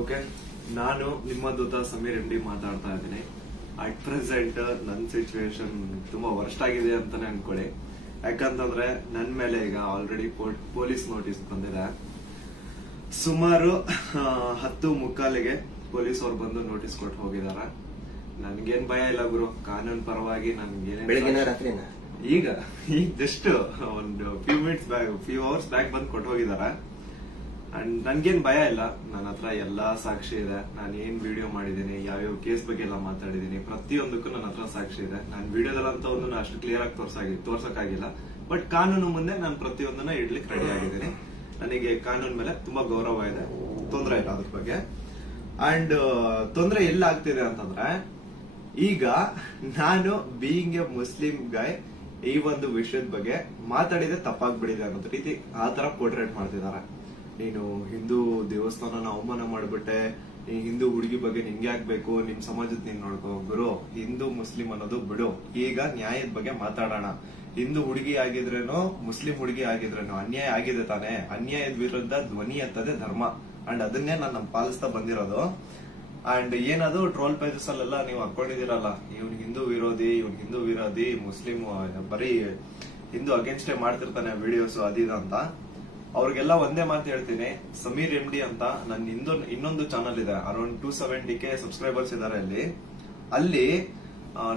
Okay, ನಾನು ನಿಮ್ಮ ದೂತ Sameer MD ಮಾತಾಡ್ತಾ ಇದ್ದೀನಿ. ಅಟ್ ಪ್ರೆಸೆಂಟ್ ನನ್ನ ಸಿಚುವೇಶನ್ ತುಂಬಾ ವರ್ಸ್ಟ್ ಆಗಿದೆ ಅಂತಾನೆ ಅನ್ಕೊಳ್ಳಿ. ಯಾಕಂತಂದ್ರೆ ನನ್ ಮೇಲೆ ಈಗ ಆಲ್ರೆಡಿ ಪೊಲೀಸ್ ನೋಟಿಸ್ ಬಂದಿದೆ. ಸುಮಾರು 10:45ಗೆ ಪೊಲೀಸ್ ಅವ್ರು ಬಂದು ನೋಟಿಸ್ ಕೊಟ್ಟು ಹೋಗಿದಾರ. ನನ್ಗೇನ್ ಭಯ ಇಲ್ಲ ಗುರು, ಕಾನೂನು ಪರವಾಗಿ ನನ್ಗೇನ್ ಈಗ ಜಸ್ಟ್ ಒಂದು ಫ್ಯೂ ಅವರ್ಸ್ ಬ್ಯಾಕ್ ಬಂದು ಕೊಟ್ಟು ಹೋಗಿದಾರ. ಅಂಡ್ ನನ್ಗೇನ್ ಭಯ ಇಲ್ಲ, ನನ್ನ ಹತ್ರ ಎಲ್ಲಾ ಸಾಕ್ಷಿ ಇದೆ. ನಾನು ಏನ್ ವಿಡಿಯೋ ಮಾಡಿದೀನಿ, ಯಾವ್ಯಾವ ಕೇಸ್ ಬಗ್ಗೆ ಎಲ್ಲ ಮಾತಾಡಿದೀನಿ, ಪ್ರತಿಯೊಂದಕ್ಕೂ ನನ್ನ ಹತ್ರ ಸಾಕ್ಷಿ ಇದೆ. ನಾನು ವಿಡಿಯೋದಲ್ಲಂತ ಒಂದು ಅಷ್ಟು ಕ್ಲಿಯರ್ ಆಗಿ ತೋರ್ಸಕ್ಕಾಗಿಲ್ಲ, ಬಟ್ ಕಾನೂನು ಮುಂದೆ ನಾನು ಪ್ರತಿಯೊಂದನ್ನ ಇಡ್ಲಿಕ್ಕೆ ರೆಡಿ ಆಗಿದ್ದೀನಿ. ನನಗೆ ಕಾನೂನು ಮೇಲೆ ತುಂಬಾ ಗೌರವ ಇದೆ, ತೊಂದರೆ ಇಲ್ಲ ಅದ್ರ ಬಗ್ಗೆ. ಅಂಡ್ ತೊಂದರೆ ಎಲ್ಲ ಆಗ್ತಿದೆ ಅಂತಂದ್ರೆ, ಈಗ ನಾನು ಬೀಯಿಂಗ್ ಎ ಮುಸ್ಲಿಂ ಗಾಯ್ ಈ ಒಂದು ವಿಷಯದ ಬಗ್ಗೆ ಮಾತಾಡಿದ್ರೆ ತಪ್ಪಾಗ್ಬಿಡಿದೆ ಅನ್ನೋದ್ ರೀತಿ ಆ ತರ ಪೋರ್ಟ್ರೇಟ್ ಮಾಡ್ತಿದ್ದಾರೆ. ನೀನು ಹಿಂದೂ ದೇವಸ್ಥಾನನ ಅವಮಾನ ಮಾಡ್ಬಿಟ್ಟೆ, ಈ ಹಿಂದೂ ಹುಡುಗಿ ಬಗ್ಗೆ ನಿಂಗೆ ಆಗ್ಬೇಕು, ನಿಮ್ ಸಮಾಜದ ನೀನ್ ನೋಡ್ಕೋ. ಗುರು, ಹಿಂದೂ ಮುಸ್ಲಿಂ ಅನ್ನೋದು ಬಿಡು, ಈಗ ನ್ಯಾಯದ ಬಗ್ಗೆ ಮಾತಾಡೋಣ. ಹಿಂದೂ ಹುಡುಗಿ ಆಗಿದ್ರೇನೋ ಮುಸ್ಲಿಂ ಹುಡುಗಿ ಆಗಿದ್ರೇನೋ ಅನ್ಯಾಯ ಆಗಿದೆ ತಾನೆ. ಅನ್ಯಾಯದ ವಿರುದ್ಧ ಧ್ವನಿ ಎತ್ತದೇ ಧರ್ಮ. ಅಂಡ್ ಅದನ್ನೇ ನಾನು ಪಾಲಿಸ್ತಾ ಬಂದಿರೋದು. ಅಂಡ್ ಏನದು ಟ್ರೋಲ್ ಪೇಜಸ್ ಅಲ್ಲೆಲ್ಲ ನೀವು ಹಾಕೊಂಡಿದಿರಲ್ಲ, ಇವ್ನ್ ಹಿಂದೂ ವಿರೋಧಿ ಮುಸ್ಲಿಂ ಬರೀ ಹಿಂದೂ ಅಗೇನ್ಸ್ಟೇ ಮಾಡ್ತಿರ್ತಾನೆ ವಿಡಿಯೋಸ್ ಅದಿದ ಅಂತ. ಅವ್ರಿಗೆಲ್ಲ ಒಂದೇ ಮಾತು ಹೇಳ್ತೀನಿ, ಸಮೀರ್ MD ಅಂತ ನನ್ನ ಇನ್ನೊಂದು ಚಾನಲ್ ಇದೆ, ಅರೌಂಡ್ 270K ಸಬ್ಸ್ಕ್ರೈಬರ್ಸ್ ಇದಾರೆ. ಅಲ್ಲಿ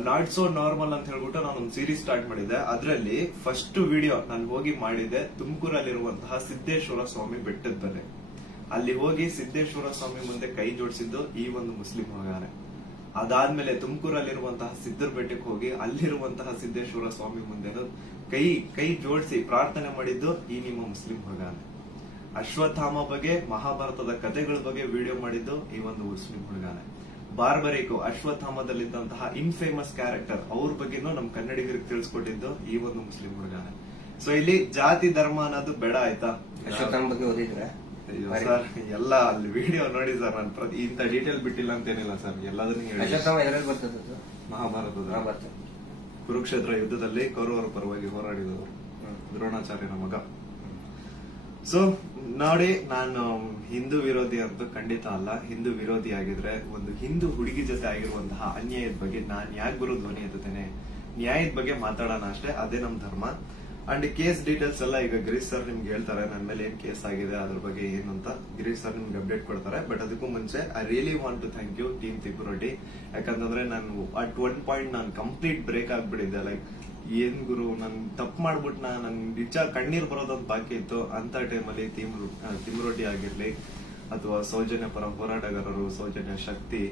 ನಾಟ್ ಸೋ ನಾರ್ಮಲ್ ಅಂತ ಹೇಳ್ಬಿಟ್ಟು ನಾನು ಒಂದು ಸೀರೀಸ್ ಸ್ಟಾರ್ಟ್ ಮಾಡಿದ್ದೆ. ಅದರಲ್ಲಿ ಫಸ್ಟ್ ವಿಡಿಯೋ ನಾನು ಹೋಗಿ ಮಾಡಿದ್ದೆ ತುಮಕೂರಲ್ಲಿರುವಂತಹ ಸಿದ್ದೇಶ್ವರ ಸ್ವಾಮಿ ಬೆಟ್ಟದ ಬೆಲೆ. ಅಲ್ಲಿ ಹೋಗಿ ಸಿದ್ದೇಶ್ವರ ಸ್ವಾಮಿ ಮುಂದೆ ಕೈ ಜೋಡಿಸಿದ್ದು ಈ ಒಂದು ಮುಸ್ಲಿಂ ಮಗನೇ. ಅದಾದ್ಮೇಲೆ ತುಮಕೂರಲ್ಲಿರುವಂತಹ ಸಿದ್ದರ ಬೆಟ್ಟಕ್ಕೆ ಹೋಗಿ ಅಲ್ಲಿರುವಂತಹ ಸಿದ್ದೇಶ್ವರ ಸ್ವಾಮಿ ಮುಂದೆ ಕೈ ಜೋಡಿಸಿ ಪ್ರಾರ್ಥನೆ ಮಾಡಿದ್ದು ಈ ನಿಮ್ಮ ಮುಸ್ಲಿಂ ಹುಡುಗನೇ. ಅಶ್ವತ್ಥಾಮ ಬಗ್ಗೆ, ಮಹಾಭಾರತದ ಕಥೆಗಳ ಬಗ್ಗೆ ವಿಡಿಯೋ ಮಾಡಿದ್ದು ಈ ಒಂದು ಮುಸ್ಲಿಂ ಹುಡುಗನೇ. ಬಾರ್ಬರಿಕು ಅಶ್ವತ್ಥಾಮದಲ್ಲಿದ್ದಂತಹ ಇನ್ಫೇಮಸ್ ಕ್ಯಾರೆಕ್ಟರ್ ಅವ್ರ ಬಗ್ಗೆನೂ ನಮ್ ಕನ್ನಡಿಗರಿಗೆ ತಿಳಿಸ್ಕೊಟ್ಟಿದ್ದು ಈ ಒಂದು ಮುಸ್ಲಿಂ ಹುಡುಗನೇ. ಸೊ ಇಲ್ಲಿ ಜಾತಿ ಧರ್ಮ ಅನ್ನೋದು ಬೇಡ, ಆಯ್ತಾ? ಅಶ್ವತ್ಥಾಮ ಬಗ್ಗೆ ಓದಿದ್ರೆ ಸರ್ ಎಲ್ಲ ಅಲ್ಲಿ ವಿಡಿಯೋ ನೋಡಿ ಸರ್. ನಾನು ಇಂತ ಡೀಟೇಲ್ ಬಿಟ್ಟಿಲ್ಲ ಅಂತೇನಿಲ್ಲ ಸರ್, ಎಲ್ಲದನ್ನೂ ಮಹಾಭಾರತದ ಕುರುಕ್ಷೇತ್ರ ಯುದ್ಧದಲ್ಲಿ ಕೌರವರ ಪರವಾಗಿ ಹೋರಾಡಿದವರು ದ್ರೋಣಾಚಾರ್ಯನ ಮಗ. ಸೊ ನೋಡಿ, ನಾನು ಹಿಂದೂ ವಿರೋಧಿ ಅಂತೂ ಖಂಡಿತ ಅಲ್ಲ. ಹಿಂದೂ ವಿರೋಧಿ ಆಗಿದ್ರೆ ಒಂದು ಹಿಂದೂ ಹುಡುಗಿ ಜೊತೆ ಆಗಿರುವಂತಹ ಅನ್ಯಾಯದ ಬಗ್ಗೆ ನಾನ್ ಯಾಕೆ ಗುರು ಧ್ವನಿ ಎತ್ತುತ್ತೇನೆ? ನ್ಯಾಯದ ಬಗ್ಗೆ ಮಾತಾಡೋಣ ಅಷ್ಟೇ, ಅದೇ ನಮ್ ಧರ್ಮ. ಅಂಡ್ ಕೇಸ್ ಡೀಟೇಲ್ಸ್ ಎಲ್ಲ ಈಗ ಗಿರೀಶ್ ಸರ್ ನಿಮ್ಗೆ ಹೇಳ್ತಾರೆ, ನನ್ನ ಮೇಲೆ ಏನ್ ಕೇಸ್ ಆಗಿದೆ ಅದ್ರ ಬಗ್ಗೆ ಏನು ಅಂತ ಗಿರೀಶ್ ಸರ್ ನಿಮ್ಗೆ ಅಪ್ಡೇಟ್ ಕೊಡ್ತಾರೆ. ಬಟ್ ಅದಕ್ಕೂ ಮುಂಚೆ I really want to thank you team Tippuroddi. ಯಾಕಂತಂದ್ರೆ ನಾನು ಅಟ್ ಒನ್ ಪಾಯಿಂಟ್ ನಾನು ಕಂಪ್ಲೀಟ್ ಬ್ರೇಕ್ ಆಗ್ಬಿಟ್ಟಿದ್ದೆ. ಲೈಕ್ ಏನ್ ಗುರು, ನನ್ ತಪ್ಪು ಮಾಡ್ಬಿಟ್ಟು ನನ್ ನಿಜ ಕಣ್ಣೀರ್ ಬರೋದೊಂದು ಬಾಕಿ ಇತ್ತು. ಅಂತ ಟೈಮಲ್ಲಿ ತಿಮ್ಮರೊಡ್ಡಿ ಆಗಿರ್ಲಿ ಅಥವಾ ಸೌಜನ್ಯ ಪರ ಹೋರಾಟಗಾರರು, ಸೌಜನ್ಯ ಶಕ್ತಿ,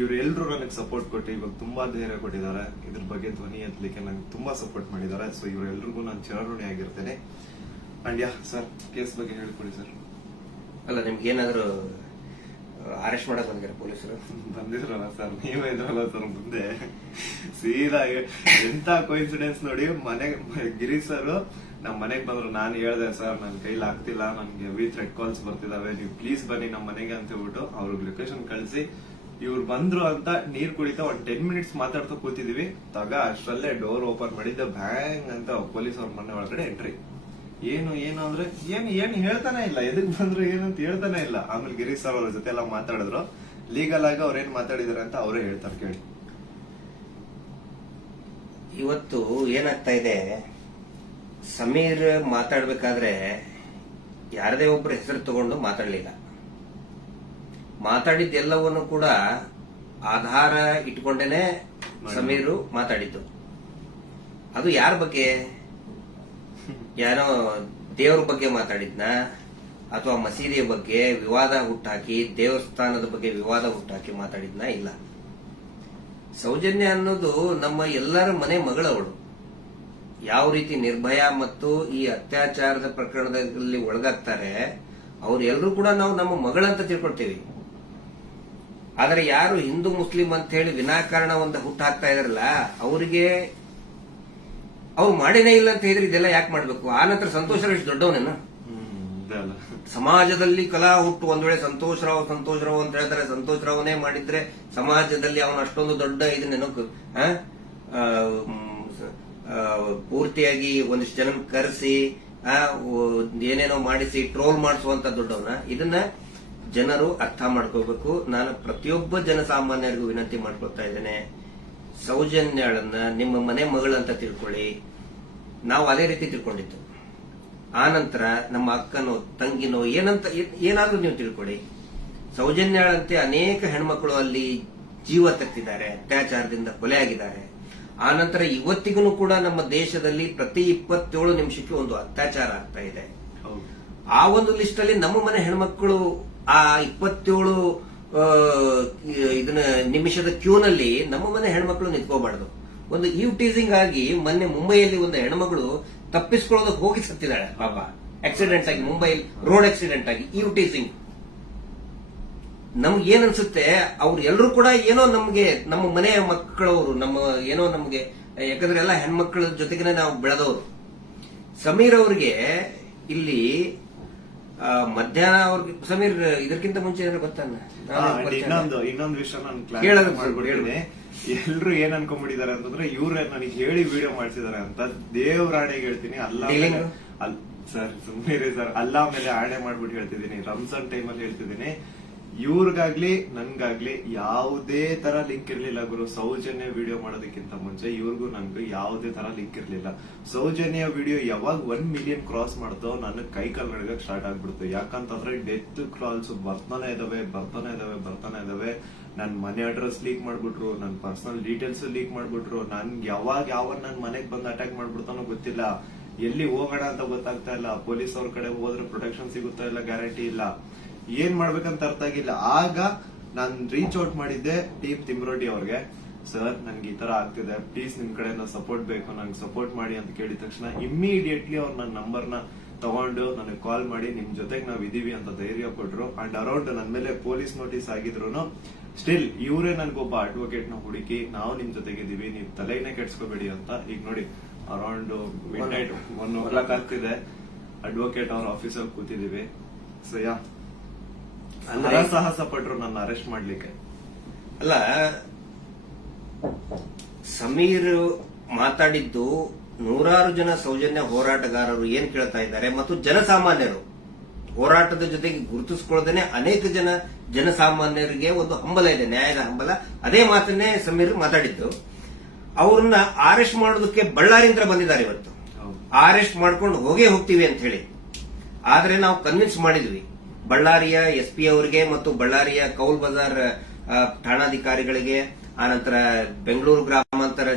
ಇವರೆಲ್ಲರೂ ನನಗೆ ಸಪೋರ್ಟ್ ಕೊಟ್ಟು ಇವಾಗ ತುಂಬಾ ಧೈರ್ಯ ಕೊಟ್ಟಿದ್ದಾರೆ. ಇದ್ರ ಬಗ್ಗೆ ಧ್ವನಿ ಎತ್ತಲಿಕ್ಕೆ ನಂಗೆ ತುಂಬಾ ಸಪೋರ್ಟ್ ಮಾಡಿದ್ದಾರೆ. ಸೊ ಇವರೆಲ್ಲರಿಗೂ ನಾನು ಚಿರಋಣಿ ಆಗಿರ್ತೇನೆ. ಅಂಡ್ ಯಾ ಸರ್, ಕೇಸ್ ಬಗ್ಗೆ ಹೇಳ್ಕೊಡಿ ಸರ್. ಅಲ್ಲ, ನಿಮ್ಗೆ ಏನಾದ್ರು ಅರೆಸ್ಟ್ ಮಾಡಕ್ ಬಂದಿರ ಪೊಲೀಸರು? ಬಂದಿದ್ರಲ್ಲ ಸರ್, ನೀವೇ ಇದ್ರಲ್ಲ ಸರ್ ಮುಂದೆ. ಸೀದಾ ಎಂತ ಕೋಇನ್ಸಿಡೆನ್ಸ್ ನೋಡಿ, ಗಿರೀಶ್ ಸರ್ ನಮ್ ಮನೆಗ್ ಬಂದ್ರು. ನಾನು ಹೇಳ್ದೆ, ಸರ್ ನನ್ ಕೈಲಿ ಆಗ್ತಿಲ್ಲ, ನನ್ಗೆ ಹೆವಿ ಥ್ರೆಡ್ ಕಾಲ್ಸ್ ಬರ್ತಿದಾವೆ, ನೀವು ಪ್ಲೀಸ್ ಬನ್ನಿ ನಮ್ ಮನೆಗೆ ಅಂತ ಹೇಳ್ಬಿಟ್ಟು ಅವ್ರಿಗೆ ಲೊಕೇಶನ್ ಕಳಿಸಿ ಇವ್ರು ಬಂದ್ರು ಅಂತ ನೀರ್ ಕುಡಿತಾ ಒಂದ್ 10 ಮಿನಿಟ್ಸ್ ಮಾತಾಡ್ತಾ ಕೂತಿದೀವಿ. ಅಷ್ಟರಲ್ಲೇ ಡೋರ್ ಓಪನ್ ಮಾಡಿದ್ದೆ, ಬ್ಯಾಂಗ್ ಅಂತ ಪೊಲೀಸ್ ಅವ್ರ ಮನೆ ಒಳಗಡೆ ಎಂಟ್ರಿ. ಏನು ಅಂದ್ರೆ ಏನು ಹೇಳ್ತಾನೆ ಇಲ್ಲ, ಎದಕ್ ಬಂದ್ರು ಏನಂತ ಹೇಳ್ತಾನೆ ಇಲ್ಲ. ಆಮೇಲೆ ಗಿರೀಶ್ ಸರ್ ಅವ್ರ ಜೊತೆ ಎಲ್ಲ ಮಾತಾಡಿದ್ರು. ಲೀಗಲ್ ಆಗಿ ಅವ್ರೇನ್ ಮಾತಾಡಿದಾರೆ ಅಂತ ಅವರೇ ಹೇಳ್ತಾರೆ, ಕೇಳಿ. ಇವತ್ತು ಏನಾಗ್ತಾ ಇದೆ, ಸಮೀರ್ ಮಾತಾಡ್ಬೇಕಾದ್ರೆ ಯಾರದೇ ಒಬ್ಬರ ಹೆಸರು ತಗೊಂಡು ಮಾತಾಡ್ಲಿಲ್ಲ. ಮಾತಾಡಿದ್ದೆಲ್ಲವನ್ನು ಕೂಡ ಆಧಾರ ಇಟ್ಕೊಂಡೇನೆ ಸಮೀರು ಮಾತಾಡಿದ್ದು. ಅದು ಯಾರ ಬಗ್ಗೆ? ಯಾರೋ ದೇವ್ರ ಬಗ್ಗೆ ಮಾತಾಡಿದ್ನ, ಅಥವಾ ಮಸೀದಿಯ ಬಗ್ಗೆ ವಿವಾದ ಹುಟ್ಟಾಕಿ, ದೇವಸ್ಥಾನದ ಬಗ್ಗೆ ವಿವಾದ ಹುಟ್ಟಾಕಿ ಮಾತಾಡಿದ್ನ? ಇಲ್ಲ. ಸೌಜನ್ಯ ಅನ್ನೋದು ನಮ್ಮ ಎಲ್ಲರ ಮನೆ ಮಗಳವಳು. ಯಾವ ರೀತಿ ನಿರ್ಭಯ ಮತ್ತು ಈ ಅತ್ಯಾಚಾರದ ಪ್ರಕರಣದಲ್ಲಿ ಒಳಗಾಗ್ತಾರೆ, ಅವ್ರೆಲ್ಲರೂ ಕೂಡ ನಾವು ನಮ್ಮ ಮಗಳಂತ ತಿಳ್ಕೊಳ್ತೀವಿ. ಆದರೆ ಯಾರು ಹಿಂದೂ ಮುಸ್ಲಿಂ ಅಂತ ಹೇಳಿ ವಿನಾಕಾರಣ ಒಂದು ಹುಟ್ಟು ಹಾಕ್ತಾ ಇದಾರಲ್ಲ, ಅವರಿಗೆ ಅವ್ರು ಮಾಡಿನೇ ಇಲ್ಲ ಅಂತ ಹೇಳಿದ್ರೆ ಇದೆಲ್ಲ ಯಾಕೆ ಮಾಡ್ಬೇಕು? ಆ ನಂತರ ಸಂತೋಷ್ ರಾವ್ ದೊಡ್ಡವನೇನು? ಸಮಾಜದಲ್ಲಿ ಕಲಾ ಹುಟ್ಟು ಒಂದ್ ವೇಳೆ ಸಂತೋಷ್ ರಾವ್ ಅಂತ ಹೇಳ್ತಾರೆ, ಸಂತೋಷ್ ರಾವ್ನೇ ಮಾಡಿದ್ರೆ ಸಮಾಜದಲ್ಲಿ ಅವನು ಅಷ್ಟೊಂದು ದೊಡ್ಡ ಇದನ್ನೇನೋ ಪೂರ್ತಿಯಾಗಿ ಒಂದಿಷ್ಟು ಜನ ಕರೆಸಿ ಏನೇನೋ ಮಾಡಿಸಿ ಟ್ರೋಲ್ ಮಾಡಿಸುವಂತ ದೊಡ್ಡವನ. ಇದನ್ನ ಜನರು ಅರ್ಥ ಮಾಡ್ಕೋಬೇಕು. ನಾನು ಪ್ರತಿಯೊಬ್ಬ ಜನಸಾಮಾನ್ಯರಿಗೂ ವಿನಂತಿ ಮಾಡ್ಕೊಳ್ತಾ ಇದ್ದೇನೆ, ಸೌಜನ್ಯಳನ್ನ ನಿಮ್ಮ ಮನೆ ಮಗಳಂತ ತಿಳ್ಕೊಳ್ಳಿ. ನಾವು ಅದೇ ರೀತಿ ತಿಳ್ಕೊಂಡಿದ್ದು. ಆನಂತರ ನಮ್ಮ ಅಕ್ಕನೋ ತಂಗಿನೋ ಏನಾದ್ರೂ ನೀವು ತಿಳ್ಕೊಳ್ಳಿ. ಸೌಜನ್ಯಳಂತೆ ಅನೇಕ ಹೆಣ್ಮಕ್ಳು ಅಲ್ಲಿ ಜೀವ ತೆತ್ತಿದ್ದಾರೆ, ಅತ್ಯಾಚಾರದಿಂದ ಕೊಲೆ ಆಗಿದ್ದಾರೆ. ಆನಂತರ ಇವತ್ತಿಗೂ ಕೂಡ ನಮ್ಮ ದೇಶದಲ್ಲಿ ಪ್ರತಿ 27 ನಿಮಿಷಕ್ಕೆ ಒಂದು ಅತ್ಯಾಚಾರ ಆಗ್ತಾ ಇದೆ. ಆ ಒಂದು ಲಿಸ್ಟ್ ಅಲ್ಲಿ ನಮ್ಮ ಮನೆ ಹೆಣ್ಮಕ್ಳು ಆ 27 ಇದನ್ನ ನಿಮಿಷದ ಕ್ಯೂನಲ್ಲಿ ನಮ್ಮ ಮನೆ ಹೆಣ್ಮಕ್ಳು ನಿಂತ್ಕೋಬಾರ್ದು. ಒಂದು ಈವ್ ಟೀಸಿಂಗ್ ಆಗಿ ಮೊನ್ನೆ ಮುಂಬೈಯಲ್ಲಿ ಒಂದು ಹೆಣ್ಮಗಳು ತಪ್ಪಿಸ್ಕೊಳ್ಳೋದಕ್ಕೆ ಹೋಗಿ ಸತ್ತಿದ್ದಾಳೆ ಪಾಪ, ಆಕ್ಸಿಡೆಂಟ್ ಆಗಿ, ಮುಂಬೈ ರೋಡ್ ಆಕ್ಸಿಡೆಂಟ್ ಆಗಿ. ಈವ್ ಟೀಸಿಂಗ್ ನಮ್ಗೆ ಏನ್ ಅನ್ಸುತ್ತೆ, ಅವ್ರು ಎಲ್ಲರೂ ಕೂಡ ಏನೋ ನಮ್ಗೆ ನಮ್ಮ ಮನೆಯ ಮಕ್ಕಳವರು, ನಮ್ಮ ಏನೋ ನಮ್ಗೆ, ಯಾಕಂದ್ರೆ ಎಲ್ಲ ಹೆಣ್ಮಕ್ಳ ಜೊತೆಗೆ ನಾವು ಬೆಳೆದವರು. ಸಮೀರ್ ಅವ್ರಿಗೆ ಇಲ್ಲಿ ಮಧ್ಯಾಹ್ನ ಅವ್ರಿಗೆ, ಸಮೀರ್ ಇದಕ್ಕಿಂತ ಮುಂಚೆ ಏನಾದ್ರು ಗೊತ್ತಾನ? ಇನ್ನೊಂದು ವಿಷಯ ನಾನು ಕ್ಲಾರಿಫೈ ಮಾಡ್ಬಿಡ್ತೀನಿ. ಎಲ್ರು ಏನ್ ಅನ್ಕೊಂಡ್ಬಿಟ್ಟಿದ್ದಾರೆ ಅಂತಂದ್ರೆ ಇವ್ರೆ ನನಗೆ ಹೇಳಿ ವಿಡಿಯೋ ಮಾಡ್ಸಿದಾರೆ ಅಂತ. ದೇವ್ರಾಣೆಗೆ ಹೇಳ್ತೀನಿ, ಸರ್ ಸುಮ್ಮನೆ ಸರ್, ಅಲ್ಲಾ ಮೇಲೆ ಆಣೆ ಮಾಡ್ಬಿಟ್ಟು ಹೇಳ್ತಿದ್ದೀನಿ, ರಂಜಾನ್ ಟೈಮಲ್ಲಿ ಹೇಳ್ತಿದ್ದೀನಿ. ಇವ್ರಿಗಾಗ್ಲಿ ನನ್ಗಾಗ್ಲಿ ಯಾವುದೇ ತರ ಲಿಂಕ್ ಇರ್ಲಿಲ್ಲ ಗುರು. ಸೌಜನ್ಯ ವಿಡಿಯೋ ಮಾಡೋದಕ್ಕಿಂತ ಮುಂಚೆ ಇವ್ರಿಗೂ ನನ್ಗೂ ಯಾವುದೇ ತರ ಲಿಂಕ್ ಇರ್ಲಿಲ್ಲ. ಸೌಜನ್ಯ ವಿಡಿಯೋ ಯಾವಾಗ 1 ಮಿಲಿಯನ್ ಕ್ರಾಸ್ ಮಾಡ್ತೋ ನನ್ನ ಕೈ ಕಾಲ್ ನಡ್ಗಕ್ ಸ್ಟಾರ್ಟ್ ಆಗ್ಬಿಡ್ತು. ಯಾಕಂತಂದ್ರೆ ಡೆತ್ ಕಾಲ್ಸ್ ಬರ್ತಾನೆ ಇದಾವೆ. ನನ್ ಮನೆ ಅಡ್ರೆಸ್ ಲೀಕ್ ಮಾಡ್ಬಿಟ್ರು, ನನ್ ಪರ್ಸನಲ್ ಡೀಟೇಲ್ಸ್ ಲೀಕ್ ಮಾಡ್ಬಿಟ್ರು. ನನ್ಗೆ ಯಾವ ನನ್ ಮನೆಗ್ ಬಂದು ಅಟ್ಯಾಕ್ ಮಾಡ್ಬಿಡ್ತಾನೋ ಗೊತ್ತಿಲ್ಲ. ಎಲ್ಲಿ ಹೋಗೋಣ ಅಂತ ಗೊತ್ತಾಗ್ತಾ ಇಲ್ಲ. ಪೊಲೀಸ್ ಅವ್ರ ಕಡೆ ಹೋದ್ರೆ ಪ್ರೊಟೆಕ್ಷನ್ ಸಿಗುತ್ತಾ ಇಲ್ಲ ಗ್ಯಾರಂಟಿ ಇಲ್ಲ. ಏನ್ ಮಾಡ್ಬೇಕಂತ ಅರ್ಥ ಆಗಿಲ್ಲ. ಆಗ ನಾನ್ ರೀಚ್ ಔಟ್ ಮಾಡಿದ್ದೆ ಟೀಮ್ ತಿಮ್ರೋಟಿ ಅವ್ರಿಗೆ. ಸರ್ ನನ್ಗೆ ಈ ತರ ಆಗ್ತಿದೆ, ಪ್ಲೀಸ್ ನಿಮ್ ಕಡೆಯಿಂದ ಸಪೋರ್ಟ್ ಬೇಕು, ನಂಗೆ ಸಪೋರ್ಟ್ ಮಾಡಿ ಅಂತ ಕೇಳಿದ ತಕ್ಷಣ ಇಮ್ಮಿಡಿಯೇಟ್ಲಿ ಅವ್ರು ನನ್ನ ನಂಬರ್ನ ತಗೊಂಡು ನನಗೆ ಕಾಲ್ ಮಾಡಿ ನಿಮ್ ಜೊತೆಗೆ ನಾವ್ ಇದೀವಿ ಅಂತ ಧೈರ್ಯ ಕೊಟ್ರು. ಅಂಡ್ ಅರೌಂಡ್ ನನ್ ಮೇಲೆ ಪೊಲೀಸ್ ನೋಟಿಸ್ ಆಗಿದ್ರು ಸ್ಟಿಲ್ ಇವರೇ ನನ್ಗೊಬ್ಬ ಅಡ್ವೊಕೇಟ್ ನ ಹುಡುಕಿ ನಾವು ನಿಮ್ ಜೊತೆಗಿದೀವಿ, ನೀವ್ ತಲೆನೇ ಕೆಡ್ಸ್ಕೋಬೇಡಿ ಅಂತ. ಈಗ ನೋಡಿ ಅರೌಂಡ್ ಮಿಡ್ ನೈಟ್ 1 ಆಗ್ತಿದೆ, ಅಡ್ವೊಕೇಟ್ ಅವ್ರ ಆಫೀಸಲ್ಲಿ ಕೂತಿದೀವಿ. ಸೊ ಯಾ ಸಾಹಸ ಪಟ್ರು ನನ್ನ ಅರೆಸ್ಟ್ ಮಾಡ್ಲಿಕ್ಕೆ. ಅಲ್ಲ, ಸಮೀರ್ ಮಾತಾಡಿದ್ದು ನೂರಾರು ಜನ ಸೌಜನ್ಯ ಹೋರಾಟಗಾರರು ಏನ್ ಕೇಳ್ತಾ ಇದ್ದಾರೆ ಮತ್ತು ಜನಸಾಮಾನ್ಯರು ಹೋರಾಟದ ಜೊತೆಗೆ ಗುರುತಿಸಿಕೊಳ್ಳದೇನೆ ಅನೇಕ ಜನಸಾಮಾನ್ಯರಿಗೆ ಒಂದು ಹಂಬಲ ಇದೆ, ನ್ಯಾಯದ ಹಂಬಲ. ಅದೇ ಮಾತನ್ನೇ ಸಮೀರ್ ಮಾತಾಡಿದ್ದು. ಅವ್ರನ್ನ ಅರೆಸ್ಟ್ ಮಾಡೋದಕ್ಕೆ ಬಳ್ಳಾರಿಯಿಂದ ಬಂದಿದ್ದಾರೆ ಇವತ್ತು. ಅರೆಸ್ಟ್ ಮಾಡ್ಕೊಂಡು ಹೋಗ್ತೀವಿ ಅಂತ ಹೇಳಿ. ಆದ್ರೆ ನಾವು ಕನ್ವಿನ್ಸ್ ಮಾಡಿದ್ವಿ ಬಳ್ಳಾರಿಯ SP ಅವರಿಗೆ ಮತ್ತು ಬಳ್ಳಾರಿಯ ಕೌಲ್ ಬಜಾರ್ ಠಾಣಾಧಿಕಾರಿಗಳಿಗೆ, ಆನಂತರ ಬೆಂಗಳೂರು ಗ್ರಾಮಾಂತರ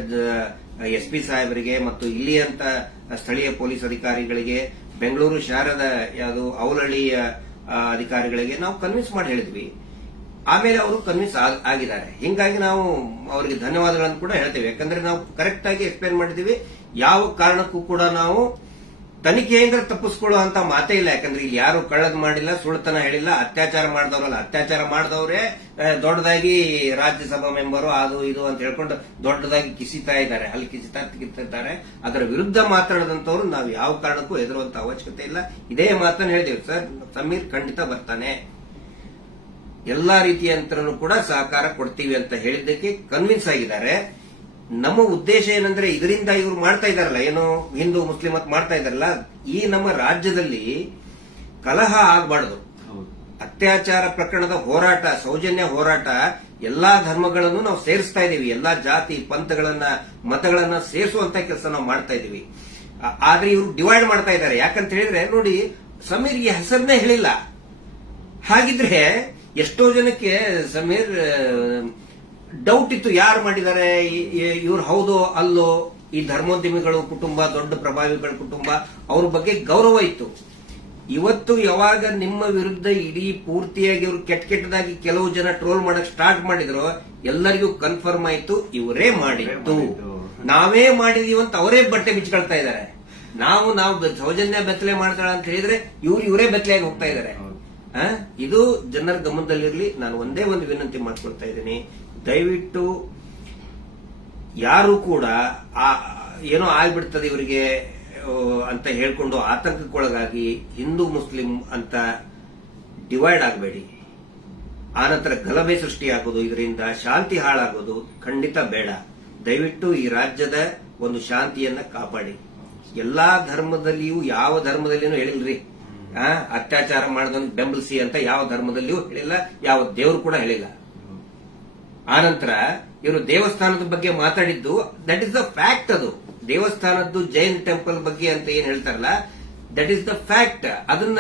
SP ಸಾಹೇಬರಿಗೆ ಮತ್ತು ಇಲ್ಲಿಯಂತ ಸ್ಥಳೀಯ ಪೊಲೀಸ್ ಅಧಿಕಾರಿಗಳಿಗೆ, ಬೆಂಗಳೂರು ಶಹರದ ಯಾವುದು ಅವಲಹಳ್ಳಿಯ ಅಧಿಕಾರಿಗಳಿಗೆ ನಾವು ಕನ್ವಿನ್ಸ್ ಮಾಡಿ ಹೇಳಿದ್ವಿ. ಆಮೇಲೆ ಅವರು ಕನ್ವಿನ್ಸ್ ಆಗಿದ್ದಾರೆ. ಹಿಂಗಾಗಿ ನಾವು ಅವರಿಗೆ ಧನ್ಯವಾದಗಳನ್ನು ಕೂಡ ಹೇಳ್ತೇವೆ. ಯಾಕಂದ್ರೆ ನಾವು ಕರೆಕ್ಟ್ ಆಗಿ ಎಕ್ಸ್ಪ್ಲೇನ್ ಮಾಡಿದೀವಿ. ಯಾವ ಕಾರಣಕ್ಕೂ ಕೂಡ ನಾವು ತನಿಖೆಯಿಂದ ತಪ್ಪಿಸ್ಕೊಳ್ಳೋ ಅಂತ ಮಾತೇ ಇಲ್ಲ. ಯಾಕಂದ್ರೆ ಇಲ್ಲಿ ಯಾರು ಕಳ್ಳದ್ ಮಾಡಿಲ್ಲ, ಸುಳ್ತನ ಹೇಳಿಲ್ಲ, ಅತ್ಯಾಚಾರ ಮಾಡಿದವರಲ್ಲ. ಅತ್ಯಾಚಾರ ಮಾಡಿದವರೇ ದೊಡ್ಡದಾಗಿ ರಾಜ್ಯಸಭಾ ಮೆಂಬರು ಅದು ಇದು ಅಂತ ಹೇಳ್ಕೊಂಡು ದೊಡ್ಡದಾಗಿ ಕಿಸಿತಾ ಇದ್ದಾರೆ, ಅಲ್ಲಿ ಕಿಸಿತಾರೆ. ಅದರ ವಿರುದ್ಧ ಮಾತಾಡದಂತವ್ರು ನಾವು ಯಾವ ಕಾರಣಕ್ಕೂ ಹೆದರುವಂತ ಅವಶ್ಯಕತೆ ಇಲ್ಲ. ಇದೇ ಮಾತನ್ನು ಹೇಳಿದೇವೆ ಸರ್, ಸಮೀರ್ ಖಂಡಿತ ಬರ್ತಾನೆ, ಎಲ್ಲಾ ರೀತಿಯಂತರನು ಕೂಡ ಸಹಕಾರ ಕೊಡ್ತೀವಿ ಅಂತ ಹೇಳಿದ್ದಕ್ಕೆ ಕನ್ವಿನ್ಸ್ ಆಗಿದ್ದಾರೆ. ನಮ್ಮ ಉದ್ದೇಶ ಏನಂದ್ರೆ ಇದರಿಂದ ಇವರು ಮಾಡ್ತಾ ಇದಾರಲ್ಲ, ಏನೋ ಹಿಂದೂ ಮುಸ್ಲಿಂ ಅಂತ ಮಾಡ್ತಾ ಇದಾರಲ್ಲ, ಈ ನಮ್ಮ ರಾಜ್ಯದಲ್ಲಿ ಕಲಹ ಆಗಬಾರ್ದು. ಅತ್ಯಾಚಾರ ಪ್ರಕರಣದ ಹೋರಾಟ, ಸೌಜನ್ಯ ಹೋರಾಟ, ಎಲ್ಲಾ ಧರ್ಮಗಳನ್ನು ನಾವು ಸೇರಿಸ್ತಾ ಇದೀವಿ. ಎಲ್ಲಾ ಜಾತಿ ಪಂಥಗಳನ್ನ ಮತಗಳನ್ನ ಸೇರಿಸುವಂತ ಕೆಲಸ ನಾವು ಮಾಡ್ತಾ ಇದೀವಿ. ಆದ್ರೆ ಇವರು ಡಿವೈಡ್ ಮಾಡ್ತಾ ಇದ್ದಾರೆ. ಯಾಕಂತ ಹೇಳಿದ್ರೆ ನೋಡಿ, ಸಮೀರ್ಗೆ ಹೆಸರನ್ನೇ ಹೇಳಿಲ್ಲ. ಹಾಗಿದ್ರೆ ಎಷ್ಟೋ ಜನಕ್ಕೆ ಸಮೀರ್ ಡೌಟ್ ಇತ್ತು, ಯಾರು ಮಾಡಿದ್ದಾರೆ, ಇವ್ರು ಹೌದೋ ಅಲ್ಲೋ. ಈ ಧರ್ಮೋದ್ಯಮಿಗಳು ಕುಟುಂಬ, ದೊಡ್ಡ ಪ್ರಭಾವಿಗಳ ಕುಟುಂಬ, ಅವ್ರ ಬಗ್ಗೆ ಗೌರವ ಇತ್ತು. ಇವತ್ತು ಯಾವಾಗ ನಿಮ್ಮ ವಿರುದ್ಧ ಇಡೀ ಪೂರ್ತಿಯಾಗಿ ಇವರು ಕೆಟ್ಟದಾಗಿ ಕೆಲವು ಜನ ಟ್ರೋಲ್ ಮಾಡಕ್ ಸ್ಟಾರ್ಟ್ ಮಾಡಿದ್ರು, ಎಲ್ಲರಿಗೂ ಕನ್ಫರ್ಮ್ ಆಯ್ತು ಇವರೇ ಮಾಡಿದ್ದು, ನಾವೇ ಮಾಡಿದೀವಿ ಅಂತ ಅವರೇ ಬಟ್ಟೆ ಬಿಚ್ಕೊಳ್ತಾ ಇದ್ದಾರೆ. ನಾವು ಸೌಜನ್ಯ ಬೆತ್ತಲೆ ಮಾಡ್ತಾಳ ಅಂತ ಹೇಳಿದ್ರೆ ಇವರೇ ಬೆತ್ತಲೆಯಾಗಿ ಹೋಗ್ತಾ ಇದ್ದಾರೆ. ಇದು ಜನರ ಗಮನದಲ್ಲಿರಲಿ. ನಾನು ಒಂದೇ ಒಂದು ವಿನಂತಿ ಮಾಡ್ಕೊಳ್ತಾ ಇದ್ದೀನಿ, ದಯವಿಟ್ಟು ಯಾರು ಕೂಡ ಏನೋ ಆಗ್ಬಿಡ್ತದೆ ಇವರಿಗೆ ಅಂತ ಹೇಳ್ಕೊಂಡು ಆತಂಕಕ್ಕೊಳಗಾಗಿ ಹಿಂದೂ ಮುಸ್ಲಿಂ ಅಂತ ಡಿವೈಡ್ ಆಗಬೇಡಿ. ಆನಂತರ ಗಲಭೆ ಸೃಷ್ಟಿಯಾಗೋದು, ಇದರಿಂದ ಶಾಂತಿ ಹಾಳಾಗೋದು ಖಂಡಿತ ಬೇಡ. ದಯವಿಟ್ಟು ಈ ರಾಜ್ಯದ ಒಂದು ಶಾಂತಿಯನ್ನ ಕಾಪಾಡಿ. ಎಲ್ಲಾ ಧರ್ಮದಲ್ಲಿಯೂ ಯಾವ ಧರ್ಮದಲ್ಲಿನೂ ಹೇಳಿಲ್ರಿ ಅತ್ಯಾಚಾರ ಮಾಡಿದವನ್ ಬೆಂಬಲಿಸಿ ಅಂತ ಯಾವ ಧರ್ಮದಲ್ಲಿಯೂ ಹೇಳಿಲ್ಲ, ಯಾವ ದೇವರು ಕೂಡ ಹೇಳಿಲ್ಲ. ಆನಂತರ ಇವರು ದೇವಸ್ಥಾನದ ಬಗ್ಗೆ ಮಾತಾಡಿದ್ದು ದಟ್ ಇಸ್ ದ ಫ್ಯಾಕ್ಟ್. ಅದು ದೇವಸ್ಥಾನದ್ದು ಜೈನ್ ಟೆಂಪಲ್ ಬಗ್ಗೆ ಅಂತ ಏನ್ ಹೇಳ್ತಾರಲ್ಲ, ದಟ್ ಇಸ್ ದ ಫ್ಯಾಕ್ಟ್. ಅದನ್ನ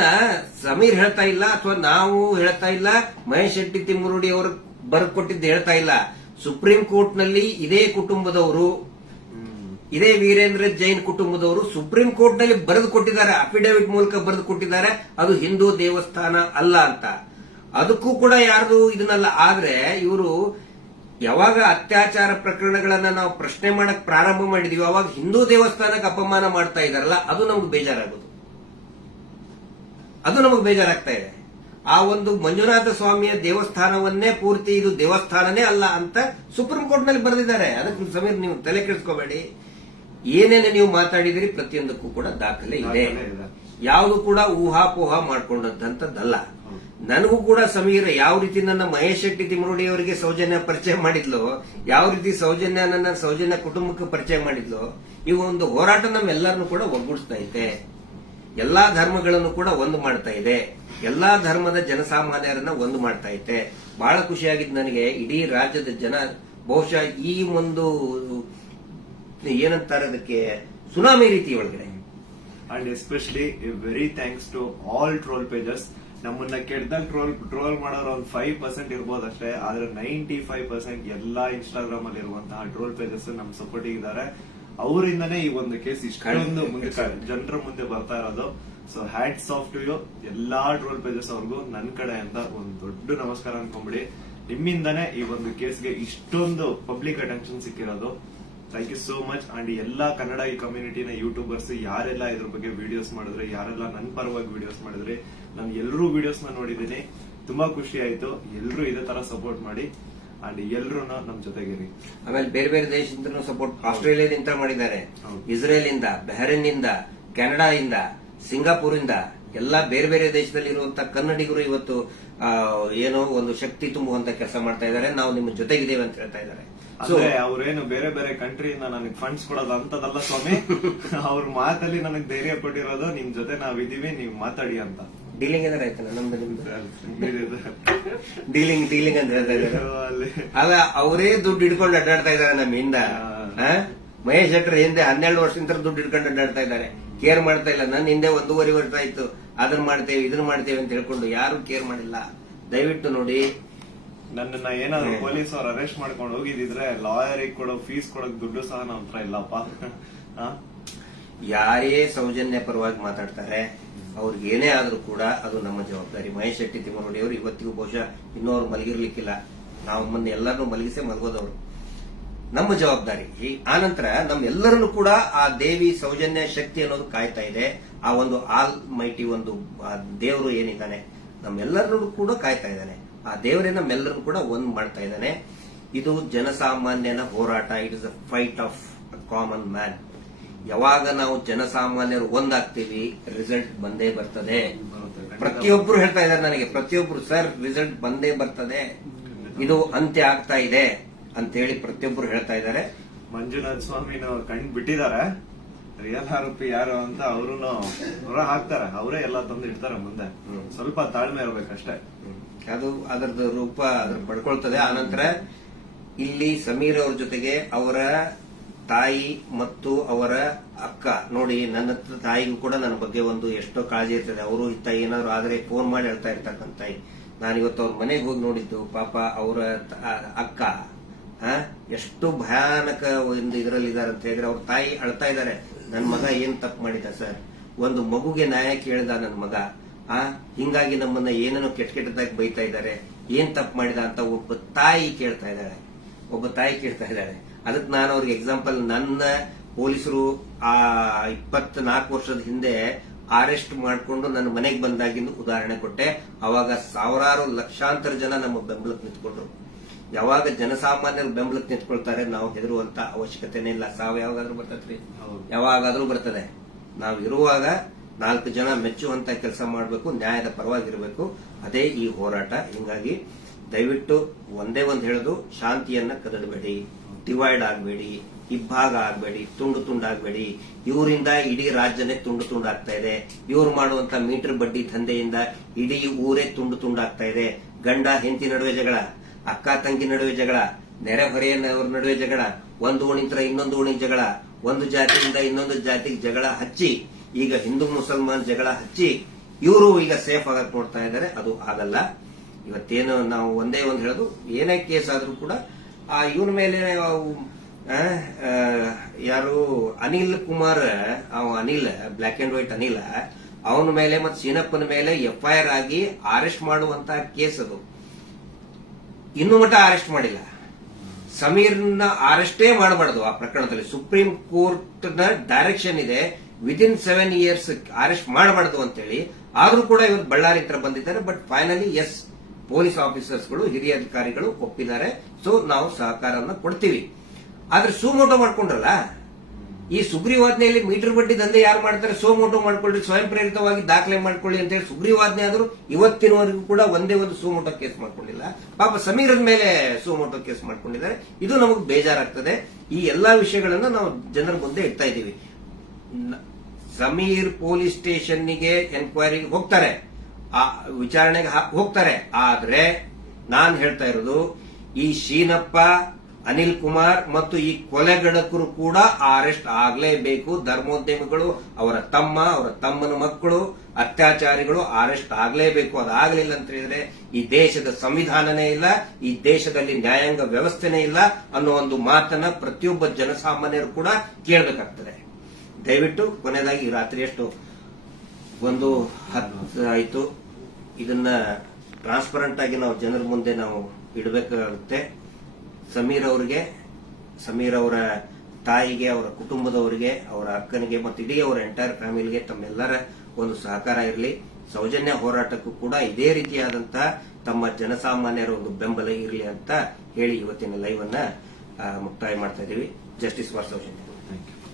ಸಮೀರ್ ಹೇಳ್ತಾ ಇಲ್ಲ, ಅಥವಾ ನಾವು ಹೇಳ್ತಾ ಇಲ್ಲ, ಮಹೇಶ್ ಶೆಟ್ಟಿ ತಿಮ್ಮರುಡಿ ಅವರು ಬರ್ಕೊಟ್ಟಿದ್ದು ಹೇಳ್ತಾ ಇಲ್ಲ. ಸುಪ್ರೀಂ ಕೋರ್ಟ್ ನಲ್ಲಿ ಇದೇ ಕುಟುಂಬದವರು, ಇದೇ ವೀರೇಂದ್ರ ಜೈನ್ ಕುಟುಂಬದವರು ಸುಪ್ರೀಂ ಕೋರ್ಟ್ ನಲ್ಲಿ ಬರೆದು ಕೊಟ್ಟಿದ್ದಾರೆ, ಅಫಿಡವಿಟ್ ಮೂಲಕ ಬರೆದು ಕೊಟ್ಟಿದ್ದಾರೆ, ಅದು ಹಿಂದೂ ದೇವಸ್ಥಾನ ಅಲ್ಲ ಅಂತ. ಅದಕ್ಕೂ ಕೂಡ ಯಾರ್ದು ಇದನ್ನಲ್ಲ. ಆದ್ರೆ ಇವರು ಯಾವಾಗ ಅತ್ಯಾಚಾರ ಪ್ರಕರಣಗಳನ್ನ ನಾವು ಪ್ರಶ್ನೆ ಮಾಡಕ್ ಪ್ರಾರಂಭ ಮಾಡಿದೀವಿ, ಅವಾಗ ಹಿಂದೂ ದೇವಸ್ಥಾನಕ್ಕೆ ಅಪಮಾನ ಮಾಡ್ತಾ ಇದಾರಲ್ಲ, ಅದು ನಮ್ಗೆ ಬೇಜಾರಾಗೋದು, ಅದು ನಮಗೆ ಬೇಜಾರಾಗ್ತಾ ಇದೆ. ಆ ಒಂದು ಮಂಜುನಾಥ ಸ್ವಾಮಿಯ ದೇವಸ್ಥಾನವನ್ನೇ ಪೂರ್ತಿ ಇದು ದೇವಸ್ಥಾನನೇ ಅಲ್ಲ ಅಂತ ಸುಪ್ರೀಂ ಕೋರ್ಟ್ ನಲ್ಲಿ ಬರೆದಿದ್ದಾರೆ. ಅದಕ್ಕೆ ಸಮೀರ್ ನೀವು ತಲೆ ಕೆಡಿಸ್ಕೋಬೇಡಿ. ಏನೇನು ನೀವು ಮಾತಾಡಿದಿರಿ ಪ್ರತಿಯೊಂದಕ್ಕೂ ಕೂಡ ದಾಖಲೆ ಇದೆ. ಯಾವುದು ಕೂಡ ಊಹಾಪೋಹ ಮಾಡ್ಕೊಂಡಂತದ್ದಲ್ಲ. ನನಗೂ ಕೂಡ ಸಮೀರ್ ಯಾವ ರೀತಿ ನನ್ನ ಮಹೇಶ್ ಶೆಟ್ಟಿ ತಿಮ್ಮರುಡಿ ಅವರಿಗೆ ಸೌಜನ್ಯ ಪರಿಚಯ ಮಾಡಿದ್ಲು, ಯಾವ ರೀತಿ ನನ್ನ ಸೌಜನ್ಯ ಕುಟುಂಬಕ್ಕೆ ಪರಿಚಯ ಮಾಡಿದ್ಲು, ಈ ಒಂದು ಹೋರಾಟ ನಮ್ಮೆಲ್ಲರನ್ನು ಕೂಡ ಒಗ್ಗೂಡಿಸ್ತಾ ಇದೆ. ಎಲ್ಲಾ ಧರ್ಮಗಳನ್ನು ಕೂಡ ಒಂದು ಮಾಡ್ತಾ ಇದೆ, ಎಲ್ಲಾ ಧರ್ಮದ ಜನಸಾಮಾನ್ಯರನ್ನ ಒಂದು ಮಾಡ್ತಾ ಇದೆ. ಬಹಳ ಖುಷಿಯಾಗಿದ್ದು ನನಗೆ. ಇಡೀ ರಾಜ್ಯದ ಜನ ಬಹುಶಃ ಈ ಒಂದು ಏನಂತಾರೆ ಅದಕ್ಕೆ ಸುನಾಮಿ ರೀತಿ ಒಳಗಡೆ. And especially very thanks to all troll pages. ನಮ್ಮನ್ನ ಕೆಟ್ಟದಾಗ ಟ್ರೋಲ್ ಮಾಡೋರು ಒಂದು 5% ಇರ್ಬೋದಷ್ಟೇ, ಆದ್ರೆ 95% ಎಲ್ಲಾ ಇನ್ಸ್ಟಾಗ್ರಾಮ್ ಅಲ್ಲಿ ಇರುವಂತಹ ಟ್ರೋಲ್ ಪೇಜಸ್ ನಮ್ ಸಪೋರ್ಟ್ ಇದ್ದಾರೆ. ಅವರಿಂದನೇ ಈ ಒಂದು ಕೇಸ್ ಇಷ್ಟೊಂದು ಮುಂದೆ ಜನರ ಮುಂದೆ ಬರ್ತಾ ಇರೋದು. So hats off to you ಎಲ್ಲಾ ಟ್ರೋಲ್ ಪೇಜಸ್ ಅವ್ರಿಗೂ ನನ್ನ ಕಡೆಯಿಂದ ಒಂದು ದೊಡ್ಡ ನಮಸ್ಕಾರ ಅನ್ಕೊಂಬಿಡಿ. ನಿಮ್ಮಿಂದಾನೇ ಈ ಒಂದು ಕೇಸ್ಗೆ ಇಷ್ಟೊಂದು ಪಬ್ಲಿಕ್ ಅಟೆನ್ಷನ್ ಸಿಕ್ಕಿರೋದು. Thank you so much. And ಎಲ್ಲಾ ಕನ್ನಡ ಈ ಕಮ್ಯುನಿಟಿನ ಯೂಟ್ಯೂಬರ್ಸ್ ಯಾರೆಲ್ಲ ಇದ್ರ ಬಗ್ಗೆ ವಿಡಿಯೋಸ್ ಮಾಡಿದ್ರೆ, ಯಾರೆಲ್ಲ ನನ್ನ ಪರವಾಗಿ ವಿಡಿಯೋಸ್ ಮಾಡಿದ್ರೆ, ನಾನು ಎಲ್ಲರೂ ವಿಡಿಯೋಸ್ ನ ನೋಡಿದ್ದೀನಿ. ತುಂಬಾ ಖುಷಿ ಆಯ್ತು. ಎಲ್ಲರೂ ಇದೇ ತರ ಸಪೋರ್ಟ್ ಮಾಡಿ ಅಂಡ್ ಎಲ್ರು ನಮ್ ಜೊತೆಗಿರಿ. ಆಮೇಲೆ ಬೇರೆ ಬೇರೆ ದೇಶದಿಂದ ಸಪೋರ್ಟ್ ಆಸ್ಟ್ರೇಲಿಯಾದಿಂದ ಮಾಡಿದ್ದಾರೆ, ಇಸ್ರೇಲ್ ಇಂದ, ಬಹರೇನ್ ಇಂದ, ಕೆನಡಾ ಇಂದ, ಸಿಂಗಾಪುರ್ ಇಂದ, ಎಲ್ಲಾ ಬೇರೆ ಬೇರೆ ದೇಶದಲ್ಲಿ ಇರುವಂತಹ ಕನ್ನಡಿಗರು ಇವತ್ತು ಏನೋ ಒಂದು ಶಕ್ತಿ ತುಂಬುವಂತ ಕೆಲಸ ಮಾಡ್ತಾ ಇದ್ದಾರೆ. ನಾವು ನಿಮ್ಮ ಜೊತೆಗಿದ್ದೇವೆ ಅಂತ ಹೇಳ್ತಾ ಇದ್ದಾರೆ. ಅಂದ್ರೆ ಅವ್ರೇನು ಬೇರೆ ಬೇರೆ ಕಂಟ್ರಿಯಿಂದ ನನಗೆ ಫಂಡ್ಸ್ ಕೊಡೋದು ಅಂತದಲ್ಲ ಸ್ವಾಮಿ. ಅವ್ರ ಮಾತಲ್ಲಿ ನನಗೆ ಧೈರ್ಯ ಕೊಟ್ಟಿರೋದು ನಿಮ್ ಜೊತೆ ನಾವಿದೀವಿ, ನೀವು ಮಾತಾಡಿ ಅಂತ. ಡೀಲಿಂಗ್ ಏನಾರ ಆಯ್ತಲ್ಲ ನಮ್ದು ನಿಮ್ದು ಡೀಲಿಂಗ್ ಅಂತ ಹೇಳ್ತಾ ಇದ್ದಾರೆ. ಅಲ್ಲ, ಅವರೇ ದುಡ್ಡು ಹಿಡ್ಕೊಂಡು ಅಡ್ಡಾಡ್ತಾ ಇದ್ದಾರೆ ನಮ್ಮಿಂದ. ಮಹೇಶ್ ಶೆಟ್ಟರ್ ಹಿಂದೆ 12 ವರ್ಷದಿಂದ ದುಡ್ಡು ಹಿಡ್ಕೊಂಡು ಅಡ್ಡಾಡ್ತಾ ಇದ್ದಾರೆ. ಕೇರ್ ಮಾಡ್ತಾ ಇಲ್ಲ. ನನ್ನ ಹಿಂದೆ 1.5 ವರ್ಷ ಆಯ್ತು ಅದನ್ನ ಮಾಡ್ತೇವೆ ಇದನ್ನ ಮಾಡ್ತೇವೆ ಅಂತ ಹೇಳ್ಕೊಂಡು ಯಾರು ಕೇರ್ ಮಾಡಿಲ್ಲ. ದಯವಿಟ್ಟು ನೋಡಿ, ನನ್ನನ್ನ ಏನಾದ್ರು ಪೊಲೀಸ್ ಅವ್ರು ಅರೆಸ್ಟ್ ಮಾಡ್ಕೊಂಡು ಹೋಗಿದ್ರೆ ಲಾಯರಿಗೆ ಕೊಡೋ ಫೀಸ್ ಕೊಡೋಕ್ ದುಡ್ಡು ಸಹ ನಮ್ಮ ಹತ್ರ ಇಲ್ಲಪ್ಪ. ಯಾರೇ ಸೌಜನ್ಯ ಪರವಾಗಿ ಮಾತಾಡ್ತಾರೆ ಅವ್ರಿಗೆ ಏನೇ ಆದ್ರೂ ಕೂಡ ಅದು ನಮ್ಮ ಜವಾಬ್ದಾರಿ. ಮಹೇಶ್ ಶೆಟ್ಟಿ ತಿಮ್ಮರುಡಿ ಅವರು ಇವತ್ತಿಗೂ ಬಹುಶಃ ಇನ್ನೂ ಅವ್ರು ಮಲಗಿರ್ಲಿಕ್ಕಿಲ್ಲ. ನಾವು ಮೊನ್ನೆ ಎಲ್ಲರನ್ನೂ ಮಲಗಿಸೇ ಮಲಗೋದವ್ರು. ನಮ್ಮ ಜವಾಬ್ದಾರಿ. ಆನಂತರ ನಮ್ಮೆಲ್ಲರನ್ನು ಕೂಡ ಆ ದೇವಿ ಸೌಜನ್ಯ ಶಕ್ತಿ ಅನ್ನೋದು ಕಾಯ್ತಾ ಇದೆ. ಆ ಒಂದು ಆಲ್ ಮೈಟಿ ಒಂದು ದೇವರು ಏನಿದ್ದಾನೆ ನಮ್ಮೆಲ್ಲರನ್ನು ಕೂಡ ಕಾಯ್ತಾ ಇದ್ದಾನೆ. ಆ ದೇವರೇ ನಮ್ಮೆಲ್ಲರನ್ನು ಕೂಡ ಒಂದ್ ಮಾಡ್ತಾ ಇದ್ದಾನೆ. ಇದು ಜನಸಾಮಾನ್ಯನ ಹೋರಾಟ. It is a fight of a common man. ಯಾವಾಗ ನಾವು ಜನಸಾಮಾನ್ಯರು ಒಂದಾಗ್ತೀವಿ ರಿಸಲ್ಟ್ ಬಂದೇ ಬರ್ತದೆ. ಪ್ರತಿಯೊಬ್ರು ಹೇಳ್ತಾ ಇದ್ದಾರೆ ನನಗೆ, ಪ್ರತಿಯೊಬ್ರು ಸರ್ ರಿಸಲ್ಟ್ ಬಂದೇ ಬರ್ತದೆ, ಇದು ಅಂತ್ಯ ಆಗ್ತಾ ಇದೆ ಅಂತೇಳಿ ಪ್ರತಿಯೊಬ್ರು ಹೇಳ್ತಾ ಇದ್ದಾರೆ. ಮಂಜುನಾಥ ಸ್ವಾಮಿನ ಕಂಡು ಬಿಟ್ಟಿದ್ದಾರೆ. ರಿಯಲ್ ಆರೋಪಿ ಯಾರು ಅಂತ ಅವರು ಹೊರ ಹಾಕ್ತಾರೆ. ಅವರೇ ಎಲ್ಲ ತಂದು ಇಡ್ತಾರೆ ಮುಂದೆ. ಸ್ವಲ್ಪ ತಾಳ್ಮೆ ಇರ್ಬೇಕಷ್ಟೇ. ಅದು ಅದರದ್ದು ರೂಪ ಅದ್ರ ಪಡ್ಕೊಳ್ತದೆ. ಆನಂತರ ಇಲ್ಲಿ ಸಮೀರ್ ಅವ್ರ ಜೊತೆಗೆ ಅವರ ತಾಯಿ ಮತ್ತು ಅವರ ಅಕ್ಕ ನೋಡಿ, ನನ್ನ ತಾಯಿಗೂ ಕೂಡ ನನ್ನ ಬಗ್ಗೆ ಒಂದು ಎಷ್ಟೋ ಕಾಳಜಿ ಇರ್ತದೆ. ಅವರು ಇತ್ತ ಏನಾದ್ರು ಆದ್ರೆ ಫೋನ್ ಮಾಡಿ ಹೇಳ್ತಾ ಇರ್ತಕ್ಕಂಥ ತಾಯಿ. ನಾನಿವತ್ತು ಅವ್ರ ಮನೆಗೆ ಹೋಗಿ ನೋಡಿದ್ದು, ಪಾಪ ಅವರ ಅಕ್ಕ ಎಷ್ಟು ಭಯಾನಕ ಒಂದು ಇದರಲ್ಲಿ ಇದಾರೆ ಅಂತ ಹೇಳಿದ್ರೆ, ಅವ್ರ ತಾಯಿ ಅಳ್ತಾ ಇದ್ದಾರೆ. ನನ್ ಮಗ ಏನ್ ತಪ್ಪು ಮಾಡಿದ ಸರ್, ಒಂದು ಮಗುಗೆ ನ್ಯಾಯ ಕೇಳಿದ ನನ್ನ ಮಗ, ಹಿಂಗಾಗಿ ನಮ್ಮನ್ನ ಏನೇನೋ ಕೆಟ್ಟದಾಗಿ ಬೈತಾ ಇದ್ದಾರೆ, ಏನ್ ತಪ್ಪು ಮಾಡಿದ ಅಂತ ಒಬ್ಬ ತಾಯಿ ಕೇಳ್ತಾ ಇದ್ದಾಳೆ. ಅದಕ್ಕೆ ನಾನು ಅವ್ರಿಗೆ ಎಕ್ಸಾಂಪಲ್, ನನ್ನ ಪೊಲೀಸರು ಆ 24 ವರ್ಷದ ಹಿಂದೆ ಅರೆಸ್ಟ್ ಮಾಡಿಕೊಂಡು ನನ್ನ ಮನೆಗೆ ಬಂದಾಗಿಂದು ಉದಾಹರಣೆ ಕೊಟ್ಟೆ. ಅವಾಗ ಸಾವಿರಾರು ಲಕ್ಷಾಂತರ ಜನ ನಮ್ಮ ಬೆಂಬಲಕ್ಕೆ ನಿಂತ್ಕೊಂಡ್ರು. ಯಾವಾಗ ಜನಸಾಮಾನ್ಯರು ಬೆಂಬಲಕ್ಕೆ ನಿಂತ್ಕೊಳ್ತಾರೆ ನಾವು ಹೆದರುವಂತ ಅವಶ್ಯಕತೆನೇ ಇಲ್ಲ. ಸಾವು ಯಾವಾಗಾದ್ರೂ ಬರ್ತದ್ರಿ, ಯಾವಾಗಾದ್ರೂ ಬರ್ತದೆ. ನಾವು ಇರುವಾಗ 4 ಜನ ಮೆಚ್ಚುವಂತ ಕೆಲಸ ಮಾಡಬೇಕು, ನ್ಯಾಯದ ಪರವಾಗಿರಬೇಕು. ಅದೇ ಈ ಹೋರಾಟ. ಹಿಂಗಾಗಿ ದಯವಿಟ್ಟು ಒಂದೇ ಒಂದು ಹೇಳೋದು, ಶಾಂತಿಯನ್ನ ಕದಡಬೇಡಿ, ಡಿವೈಡ್ ಆಗಬೇಡಿ. ಇಬ್ಬಾಗ ಆಗ್ಬೇಡಿ, ತುಂಡು ತುಂಡಾಗ್ಬೇಡಿ. ಇವರಿಂದ ಇಡೀ ರಾಜ್ಯನೇ ತುಂಡು ತುಂಡಾಗ್ತಾ ಇದೆ. ಇವ್ರು ಮಾಡುವಂತ ಮೀಟರ್ ಬಡ್ಡಿ ದಂಧೆಯಿಂದ ಇಡೀ ಊರೇ ತುಂಡು ತುಂಡಾಗ್ತಾ ಇದೆ. ಗಂಡ ಹೆಂಡತಿ ನಡುವೆ ಜಗಳ, ಅಕ್ಕ ತಂಗಿ ನಡುವೆ ಜಗಳ, ನೆರೆಹೊರೆಯವ್ರ ನಡುವೆ ಜಗಳ, ಒಂದು ಓಣಿಂತ್ರ ಇನ್ನೊಂದು ಓಣಿಗೆ ಜಗಳ, ಒಂದು ಜಾತಿಯಿಂದ ಇನ್ನೊಂದು ಜಾತಿಗೆ ಜಗಳ ಹಚ್ಚಿ, ಈಗ ಹಿಂದೂ ಮುಸಲ್ಮಾನ್ ಜಗಳ ಹಚ್ಚಿ ಇವರು ಈಗ ಸೇಫ್ ಆಗಕ್ ನೋಡ್ತಾ ಇದ್ದಾರೆ. ಅದು ಆಗಲ್ಲ. ಇವತ್ತೇನು ನಾವು ಒಂದೇ ಒಂದು ಹೇಳೋದು, ಏನೇ ಕೇಸ್ ಆದ್ರೂ ಕೂಡ ಇವನ ಮೇಲೆ ಯಾರು Anil Kumar, Anil black and white Anil, ಅವನ ಮೇಲೆ ಮತ್ತು ಸೀನಪ್ಪನ ಮೇಲೆ FIR ಆಗಿ ಅರೆಸ್ಟ್ ಮಾಡುವಂತ ಕೇಸ್ ಅದು. ಇನ್ನೂ ಮಟ್ಟ ಅರೆಸ್ಟ್ ಮಾಡಿಲ್ಲ. ಸಮೀರ್ನ ಅರೆಸ್ಟೇ ಮಾಡಬಾರ್ದು ಆ ಪ್ರಕರಣದಲ್ಲಿ. ಸುಪ್ರೀಂ ಕೋರ್ಟ್ ನ ಡೈರೆಕ್ಷನ್ ಇದೆ, ವಿದಿನ್ 7 years ಅರೆಸ್ಟ್ ಮಾಡಬಾರ್ದು ಅಂತೇಳಿ. ಆದ್ರೂ ಕೂಡ ಇವತ್ತು ಬಳ್ಳಾರಿ ಹತ್ರ ಬಂದಿದ್ದಾರೆ. ಬಟ್ ಫೈನಲಿ ಎಸ್, ಪೊಲೀಸ್ ಆಫೀಸರ್ಸ್ಗಳು, ಹಿರಿಯ ಅಧಿಕಾರಿಗಳು ಒಪ್ಪಿದ್ದಾರೆ. ಸೊ ನಾವು ಸಹಕಾರವನ್ನು ಕೊಡ್ತೀವಿ. ಆದ್ರೆ ಸುಮೋಟೋ ಮಾಡ್ಕೊಂಡ್ರಲ್ಲ, ಈ ಸುಗ್ರೀವಾಜ್ಞೆಯಲ್ಲಿ ಮೀಟರ್ ಬಡ್ಡಿ ದಂಧೆ ಯಾರು ಮಾಡ್ತಾರೆ, ಸುಮೋಟೋ ಮಾಡ್ಕೊಳ್ಳಿ, ಸ್ವಯಂ ಪ್ರೇರಿತವಾಗಿ ದಾಖಲೆ ಮಾಡ್ಕೊಳ್ಳಿ ಅಂತ ಹೇಳಿ ಸುಗ್ರೀವಾಜ್ಞೆ ಆದ್ರೂ ಇವತ್ತಿನವರೆಗೂ ಕೂಡ ಒಂದೇ ಒಂದು ಸುಮೋಟೋ ಕೇಸ್ ಮಾಡ್ಕೊಂಡಿಲ್ಲ. ಪಾಪ ಸಮೀರನ ಮೇಲೆ ಸುಮೋಟೋ ಕೇಸ್ ಮಾಡ್ಕೊಂಡಿದ್ದಾರೆ. ಇದು ನಮಗೆ ಬೇಜಾರಾಗ್ತದೆ. ಈ ಎಲ್ಲಾ ವಿಷಯಗಳನ್ನ ನಾವು ಜನರ ಮುಂದೆ ಇಡ್ತಾ ಇದ್ದೀವಿ. ಸಮೀರ್ ಪೊಲೀಸ್ ಸ್ಟೇಷನ್ಗೆ ಎನ್ಕ್ವೈರಿಗೆ ಹೋಗ್ತಾರೆ, ಆ ವಿಚಾರಣೆಗೆ ಹೋಗ್ತಾರೆ. ಆದ್ರೆ ನಾನ್ ಹೇಳ್ತಾ ಇರೋದು, ಈ ಶೀನಪ್ಪ, ಅನಿಲ್ ಕುಮಾರ್ ಮತ್ತು ಈ ಕೊಲೆಗಡಕರು ಕೂಡ ಅರೆಸ್ಟ್ ಆಗಲೇಬೇಕು. ಧರ್ಮೋದ್ಯಮಿಗಳು, ಅವರ ತಮ್ಮ, ಅವರ ತಮ್ಮನ ಮಕ್ಕಳು, ಅತ್ಯಾಚಾರಿಗಳು ಅರೆಸ್ಟ್ ಆಗಲೇಬೇಕು. ಅದಾಗಲಿಲ್ಲ ಅಂತ ಹೇಳಿದ್ರೆ ಈ ದೇಶದ ಸಂವಿಧಾನನೇ ಇಲ್ಲ, ಈ ದೇಶದಲ್ಲಿ ನ್ಯಾಯಾಂಗ ವ್ಯವಸ್ಥೆನೇ ಇಲ್ಲ ಅನ್ನೋ ಒಂದು ಮಾತನ್ನ ಪ್ರತಿಯೊಬ್ಬ ಜನಸಾಮಾನ್ಯರು ಕೂಡ ಕೇಳಬೇಕಾಗ್ತದೆ. ದಯವಿಟ್ಟು ಕೊನೆಯದಾಗಿ ರಾತ್ರಿ ಎಷ್ಟು 1:10 ಆಯಿತು. ಇದನ್ನ ಟ್ರಾನ್ಸ್ಪರೆಂಟ್ ಆಗಿ ನಾವು ಜನರ ಮುಂದೆ ನಾವು ಇಡಬೇಕಾಗುತ್ತೆ. ಸಮೀರ್ ಅವರಿಗೆ, ಸಮೀರ್ ಅವರ ತಾಯಿಗೆ, ಅವರ ಕುಟುಂಬದವರಿಗೆ, ಅವರ ಅಕ್ಕನಿಗೆ ಮತ್ತು ಇಡೀ ಅವರ ಎಂಟೈರ್ ಫ್ಯಾಮಿಲಿಗೆ ತಮ್ಮೆಲ್ಲರ ಒಂದು ಸಹಕಾರ ಇರಲಿ. ಸೌಜನ್ಯ ಹೋರಾಟಕ್ಕೂ ಕೂಡ ಇದೇ ರೀತಿಯಾದಂತಹ ತಮ್ಮ ಜನಸಾಮಾನ್ಯರ ಒಂದು ಬೆಂಬಲ ಇರಲಿ ಅಂತ ಹೇಳಿ ಇವತ್ತಿನ ಲೈವ್ ಅನ್ನ ಮುಕ್ತಾಯ ಮಾಡ್ತಾ ಇದ್ದೀವಿ. Justice for Soujanya. Thank you.